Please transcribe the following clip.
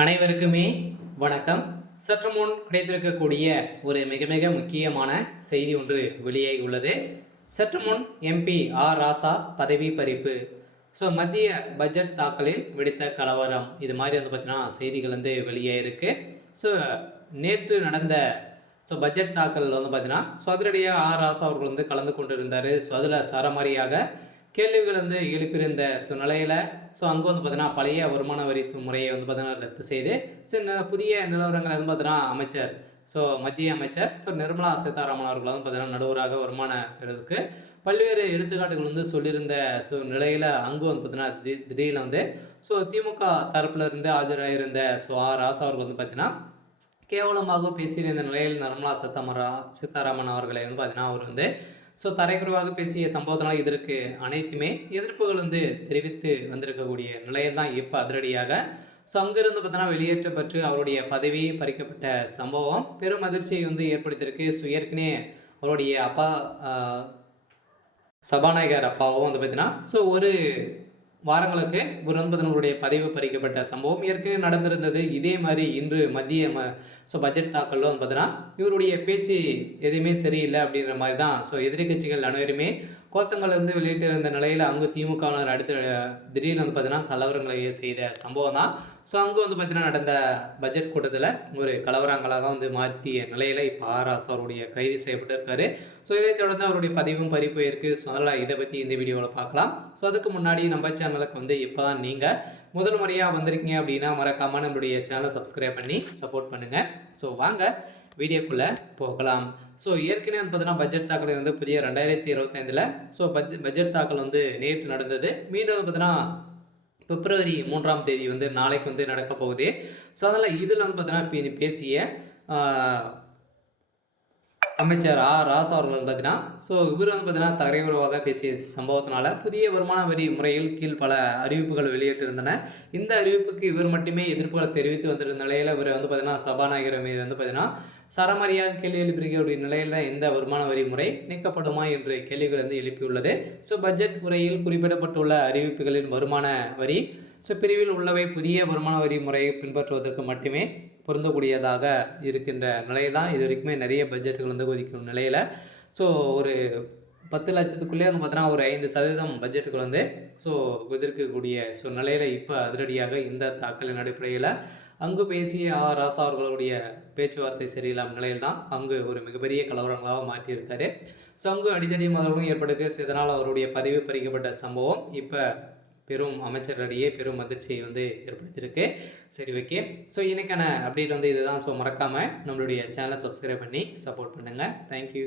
அனைவருக்குமே வணக்கம். சற்று முன் கிடைத்திருக்கக்கூடிய ஒரு மிக மிக முக்கியமான செய்தி ஒன்று வெளியாகி உள்ளது. சற்று முன் எம்பி ஆர் ராசா பதவி பறிப்பு. மத்திய பட்ஜெட் தாக்கலில் வெடித்த கலவரம், இது மாதிரி பார்த்தீங்கன்னா செய்திகள் வெளியாயிருக்கு. நேற்று நடந்த பட்ஜெட் தாக்கல் பார்த்தீங்கன்னா அதிரடியாக ஆர் ராசா அவர்கள் கலந்து கொண்டிருந்தார். அதில் சரமாரியாக கேள்விகள் எழுப்பியிருந்த நிலையில் அங்கே பார்த்தீங்கன்னா பழைய வருமான வரி முறையை பார்த்தீங்கன்னா ரத்து செய்து புதிய நிலவரங்களை பார்த்தீங்கன்னா அமைச்சர் மத்திய அமைச்சர் நிர்மலா சீதாராமன் அவர்கள் பார்த்தீங்கன்னா நடுவராக வருமான பெறுவதற்கு பல்வேறு எடுத்துக்காட்டுகள் சொல்லியிருந்த நிலையில் அங்கு பார்த்தீங்கன்னா திடீர்னு திமுக தரப்பில் இருந்து ஆஜராகிருந்த ஆர் ராசா அவர்கள் பார்த்தீங்கன்னா கேவலமாக பேசியிருந்த நிலையில் நிர்மலா சீதாராமன் அவர்களை பார்த்தீங்கன்னா அவர் தரைக்குறைவாக பேசிய சம்பவத்தினால் இதற்கு அனைத்துமே எதிர்ப்புகள் தெரிவித்து வந்திருக்கக்கூடிய நிலையில் தான் இப்போ அதிரடியாக அங்கிருந்து பார்த்தோன்னா வெளியேற்றப்பட்டு அவருடைய பதவி பறிக்கப்பட்ட சம்பவம் பெரும் அதிர்ச்சியை ஏற்படுத்தியிருக்கு. ஏற்கனவே அவருடைய அப்பா சபாநாயகர் அப்பாவும் பார்த்தீங்கன்னா ஒரு வாரங்களுக்கு இவர் பார்த்தீங்கன்னா பதவி பறிக்கப்பட்ட சம்பவம் ஏற்கனவே நடந்திருந்தது. இதே மாதிரி இன்று மத்திய பட்ஜெட் தாக்கலில் பார்த்தீங்கன்னா இவருடைய பேச்சு எதுவுமே சரியில்லை அப்படின்ற மாதிரி தான் எதிர்கட்சிகள் அனைவருமே கோஷங்கள் வெளியிட்டு இருந்த நிலையில் அங்கு திமுகவினர் அடுத்து திடீர்னு பார்த்தீங்கன்னா கலவரங்களை செய்த சம்பவம் தான். அங்கு பார்த்தீங்கன்னா நடந்த பட்ஜெட் கூட்டத்தில் ஒரு கலவரங்களாக மாற்றிய நிலையில் இப்போ ஆர் ராசா அவருடைய கைது செய்யப்பட்டு இருக்காரு. இதை தொடர்ந்து அவருடைய பதிவும் பறிப்பு இருக்குது. அதனால் இதை பற்றி இந்த வீடியோவில் பார்க்கலாம். அதுக்கு முன்னாடி நம்ம சேனலுக்கு இப்போ தான் நீங்கள் முதல் முறையாக வந்திருக்கீங்க அப்படின்னா மறக்காமல் நம்மளுடைய சேனலை சப்ஸ்கிரைப் பண்ணி சப்போர்ட் பண்ணுங்கள். வாங்க வீடியோக்குள்ளே போகலாம். ஏற்கனவே பார்த்தீங்கன்னா பட்ஜெட் தாக்கல் புதிய 2025 பட்ஜெட் தாக்கல் நேற்று நடந்தது. மீண்டும் பார்த்தீங்கன்னா பிப்ரவரி 3ஆம் தேதி நாளைக்கு நடக்க போகுது. அதனால் இதில் பார்த்தீங்கன்னா பேசிய அமைச்சர் ஆர் ராசா அவர்கள் பார்த்தீங்கன்னா இவர் பார்த்தீங்கன்னா தரையுறவாக பேசிய சம்பவத்தினால புதிய வருமான வரி முறையில் கீழ் பல அறிவிப்புகள் வெளியிட்டிருந்தன. இந்த அறிவிப்புக்கு இவர் மட்டுமே எதிர்ப்புகளை தெரிவித்து வந்திருந்த நிலையில் இவர் பார்த்தீங்கன்னா சபாநாயகர் மீது பார்த்தீங்கன்னா சரமாரியாக கேள்வி எழுப்பியிருக்கக்கூடிய நிலையில் தான் இந்த வருமான வரி முறை நீக்கப்படுமா என்று கேள்விகள் எழுப்பியுள்ளது. பட்ஜெட் முறையில் குறிப்பிடப்பட்டுள்ள அறிவிப்புகளின் வருமான வரி பிரிவில் உள்ளவை புதிய வருமான வரி முறையை பின்பற்றுவதற்கு மட்டுமே பொருந்தக்கூடியதாக இருக்கின்ற நிலையில் தான் இது வரைக்குமே நிறைய பட்ஜெட்டுகள் ஒதுக்கும் நிலையில் ஒரு 10 லட்சத்துக்குள்ளே பார்த்தீங்கன்னா ஒரு 5% பட்ஜெட்டுகள் ஒதுக்கக்கூடிய நிலையில் இப்போ அதிரடியாக இந்த தாக்கலின் அடிப்படையில் அங்கு பேசிய ஆர் ராசா அவர்களுடைய பேச்சுவார்த்தை சரியில்லாம நிலையில் தான் அங்கு ஒரு மிகப்பெரிய கலவரங்களாக மாற்றியிருக்காரு. அங்கு அடிதடி மோதலும் ஏற்படுது. இதனால் அவருடைய பதவி பறிக்கப்பட்ட சம்பவம் இப்போ பெரும் அமைச்சரிடையே பெரும் அதிர்ச்சியை ஏற்படுத்தியிருக்கு. சரி, ஓகே. இன்னைக்கான அப்டேட் இதுதான். மறக்காமல் நம்மளுடைய சேனலை சப்ஸ்கிரைப் பண்ணி சப்போர்ட் பண்ணுங்கள். தேங்க்யூ.